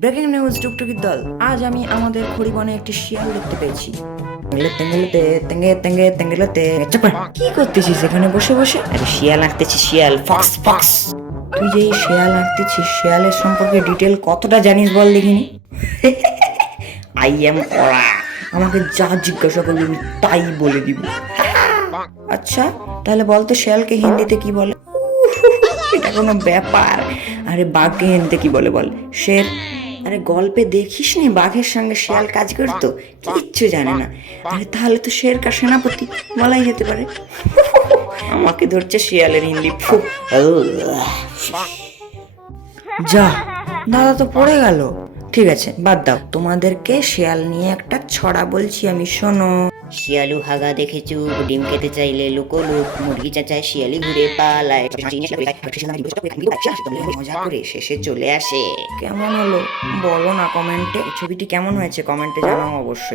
Breaking news টুকটুকির দল। আজ আমি আমাদের খড়িবনে একটি শিয়াল দেখতে পেয়েছি। কি করতেছিস এখানে বসে বসে? আরে শিয়াল আঁকতেছি, শিয়াল, ফক্স ফক্স। তুই যে এই শিয়াল আঁকতেছিস, শিয়ালের সম্পর্কে ডিটেল কতটা জানিস বল দেখিনি। আই এম ওরা। আমাকে যা জিজ্ঞাসা করবি আমি তাই বলে দিব। আচ্ছা তাহলে বলতো শিয়ালকে হিন্দিতে কি বলে? এটা কোনো ব্যাপার? আরে বাঘকে হিন্দিতে কি বলে বল? শের। আরে গল্পে দেখিস নি বাঘের সঙ্গে শিয়াল কাজ করতো? কিচ্ছু জানে না। আরে তাহলে তো শের কা সেনাপতি বলাই যেতে পারে। আমাকে ধরছে শিয়ালের হিন্দি। ফু। যা, দাদা তো পড়ে গেল। ঠিক আছে বাদ দাও, তোমাদেরকে শিয়াল নিয়ে একটা ছড়া বলছি আমি, শোনো। শিয়ালু হাগা দেখেছু, ডিম খেতে চাইলে লুকো লুক, মুরগি চাচায় শিয়ালি ঘুরে পালায়, মজা করে শেষে চলে আসে। কেমন হলো বলো না কমেন্টে? ছবিটি কেমন হয়েছে কমেন্টে জানাও অবশ্যই।